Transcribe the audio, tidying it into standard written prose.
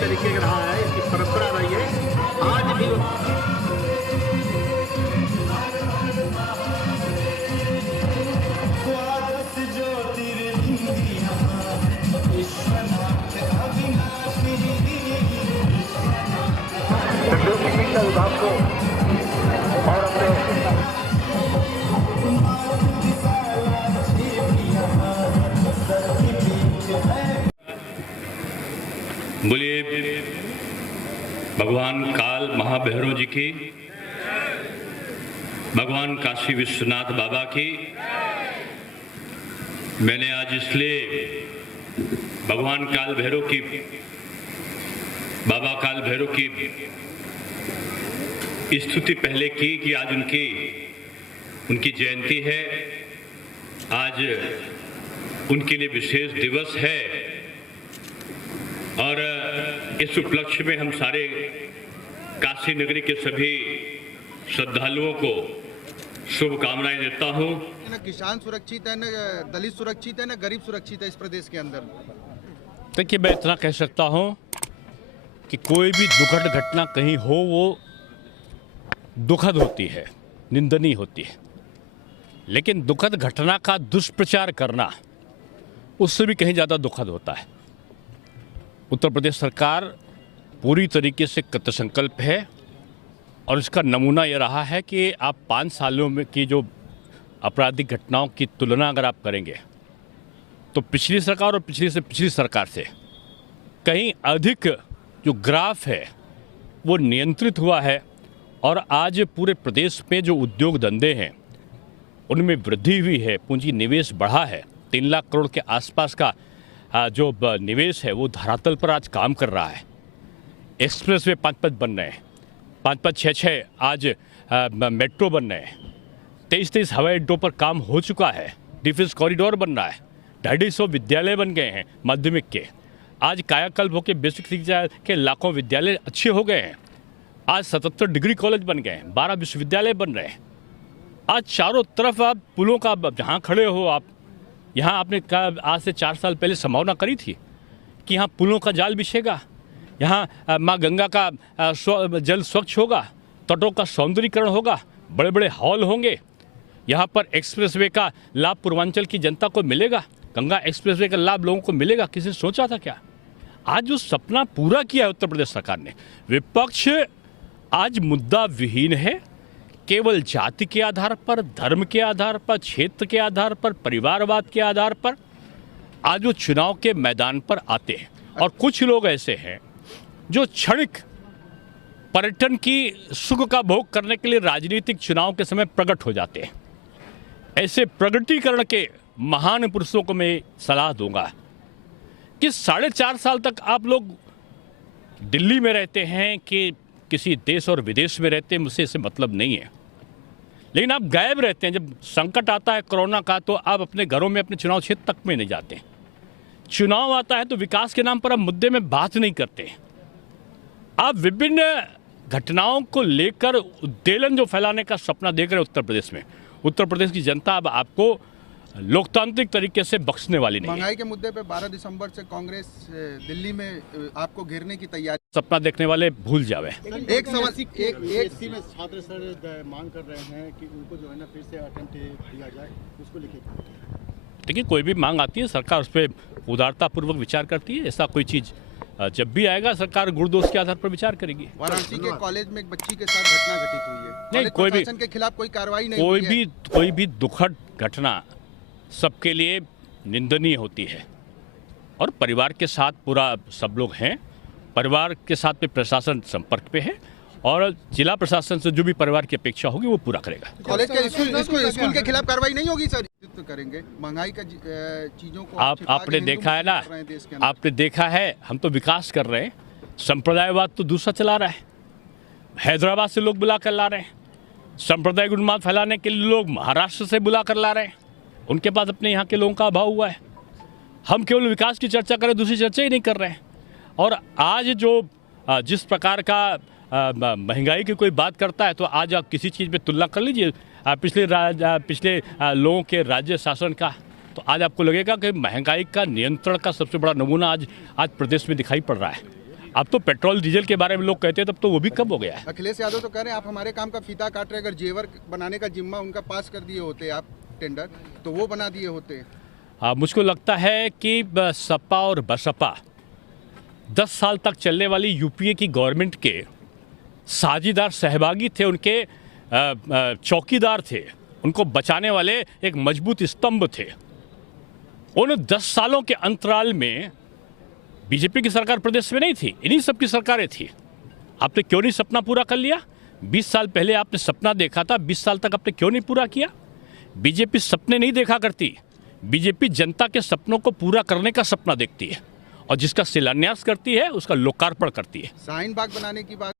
तरीके का रहा है, इसकी परंपरा रही है आज भी। विभाग को और अपने बोलिए भगवान काल महाभैरव जी की, भगवान काशी विश्वनाथ बाबा की। मैंने आज इसलिए भगवान काल भैरव की, बाबा काल भैरव की स्तुति पहले की कि आज उनकी जयंती है, आज उनके लिए विशेष दिवस है और इस उपलक्ष्य में हम सारे काशी नगरी के सभी श्रद्धालुओं को शुभकामनाएं देता हूं। ना किसान सुरक्षित है, ना दलित सुरक्षित है, ना गरीब सुरक्षित है इस प्रदेश के अंदर। देखिए, मैं इतना कह सकता हूं कि कोई भी दुखद घटना कहीं हो वो दुखद होती है, निंदनीय होती है, लेकिन दुखद घटना का दुष्प्रचार करना उससे भी कहीं ज़्यादा दुखद होता है। उत्तर प्रदेश सरकार पूरी तरीके से कृतसंकल्प है और इसका नमूना ये रहा है कि आप 5 सालों में की जो आपराधिक घटनाओं की तुलना अगर आप करेंगे तो पिछली सरकार और पिछली से पिछली सरकार से कहीं अधिक जो ग्राफ है वो नियंत्रित हुआ है और आज पूरे प्रदेश में जो उद्योग धंधे हैं उनमें वृद्धि हुई है, पूंजी निवेश बढ़ा है। 3 लाख करोड़ के आसपास का जो निवेश है वो धरातल पर आज काम कर रहा है। एक्सप्रेस वे 5-5 बन रहे हैं, 5-5, 6-6 आज मेट्रो बन रहे हैं, 23-23 हवाई अड्डों पर काम हो चुका है, डिफेंस कॉरिडोर बन रहा है, 250 विद्यालय बन गए हैं माध्यमिक के, आज कायाकल्प होकर बेसिक शिक्षा के लाखों विद्यालय अच्छे हो गए हैं, आज 77 डिग्री कॉलेज बन गए हैं, 12 विश्वविद्यालय बन रहे हैं। आज चारों तरफ आप पुलों का, जहाँ खड़े हो आप, यहाँ आपने आज से 4 साल पहले संभावना करी थी कि यहाँ पुलों का जाल बिछेगा, यहाँ माँ गंगा का जल स्वच्छ होगा, तटों का सौंदर्यीकरण होगा, बड़े बड़े हॉल होंगे, यहाँ पर एक्सप्रेसवे का लाभ पूर्वांचल की जनता को मिलेगा, गंगा एक्सप्रेसवे का लाभ लोगों को मिलेगा। किसी ने सोचा था क्या? आज जो सपना पूरा किया है उत्तर प्रदेश सरकार ने। विपक्ष आज मुद्दा विहीन है, केवल जाति के आधार पर, धर्म के आधार पर, क्षेत्र के आधार पर, परिवारवाद के आधार पर आज वो चुनाव के मैदान पर आते हैं। और कुछ लोग ऐसे हैं जो क्षणिक पर्यटन की सुख का भोग करने के लिए राजनीतिक चुनाव के समय प्रकट हो जाते हैं। ऐसे प्रगटीकरण के महान पुरुषों को मैं सलाह दूंगा कि 4.5 साल तक आप लोग दिल्ली में रहते हैं कि किसी देश और विदेश में रहते हैं, मुझसे इससे मतलब नहीं है, लेकिन आप गायब रहते हैं। जब संकट आता है कोरोना का तो आप अपने घरों में, अपने चुनाव क्षेत्र तक में नहीं जाते। चुनाव आता है तो विकास के नाम पर आप मुद्दे में बात नहीं करते। आप विभिन्न घटनाओं को लेकर उद्वेलन जो फैलाने का सपना देख रहे हैं उत्तर प्रदेश में। उत्तर प्रदेश की जनता अब आपको लोकतांत्रिक तरीके से बख्शने वाली नहीं है। महंगाई के मुद्दे पे 12 दिसंबर से कांग्रेस दिल्ली में आपको घेरने की तैयारी। सपना देखने वाले भूल जावे। एक सवाल, एक में छात्र सर मांग कर रहे हैं कि उनको जो है ना फिर से अटेम्प्ट दिया जाए, उसको लेके। देखिए, कोई भी मांग आती है सरकार उस पर उदारतापूर्वक विचार करती है। ऐसा कोई चीज़ जब भी आएगा सरकार गुणदोष के आधार पर विचार करेगी। वाराणसी के कॉलेज में एक बच्ची के साथ घटना घटित हुई है, नहीं, कोई भी के खिलाफ कोई कार्रवाई नहीं हुई है। कोई भी दुखद घटना सबके लिए निंदनीय होती है और परिवार के साथ पूरा सब लोग हैं। परिवार के साथ में प्रशासन संपर्क पे है और जिला प्रशासन से जो भी परिवार की अपेक्षा होगी वो पूरा करेगा। कॉलेज के स्कूल के खिलाफ कार्रवाई नहीं होगी सर? करेंगे महंगाई का चीजों को आपने देखा है ना, आपने देखा है, हम तो विकास कर रहे हैं, संप्रदायवाद तो दूसरा चला रहा है। हैदराबाद से लोग बुला कर ला रहे हैं, सांप्रदायिक उन्माद फैलाने के लिए लोग महाराष्ट्र से बुला कर ला रहे हैं। उनके पास अपने यहाँ के लोगों का अभाव हुआ है। हम केवल विकास की चर्चा करें, दूसरी चर्चा ही नहीं कर रहे हैं। और आज जो जिस प्रकार का महंगाई की कोई बात करता है तो आज आप किसी चीज़ पे तुलना कर लीजिए पिछले लोगों के राज्य शासन का, तो आज आपको लगेगा कि महंगाई का नियंत्रण का सबसे बड़ा नमूना आज प्रदेश में दिखाई पड़ रहा है। अब तो पेट्रोल डीजल के बारे में लोग कहते हैं, तब तो वो भी कम हो गया है। अखिलेश यादव तो कह रहे हैं आप हमारे काम का फीता काट रहे हैं, अगर जेवर बनाने का जिम्मा उनका पास कर दिए होते आप टेंडर तो वो बना दिए होते। मुझको लगता है कि सपा और बसपा 10 साल तक चलने वाली यूपीए की गवर्नमेंट के साझीदार सहभागी थे, उनके चौकीदार थे, उनको बचाने वाले एक मजबूत स्तंभ थे। उन 10 सालों के अंतराल में बीजेपी की सरकार प्रदेश में नहीं थी, इन्हीं सब की सरकारें थी। आपने क्यों नहीं सपना पूरा कर लिया? 20 साल पहले आपने सपना देखा था, 20 साल तक आपने क्यों नहीं पूरा किया? बीजेपी सपने नहीं देखा करती, बीजेपी जनता के सपनों को पूरा करने का सपना देखती है और जिसका शिलान्यास करती है उसका लोकार्पण करती है। शाहीन बाग बनाने की बात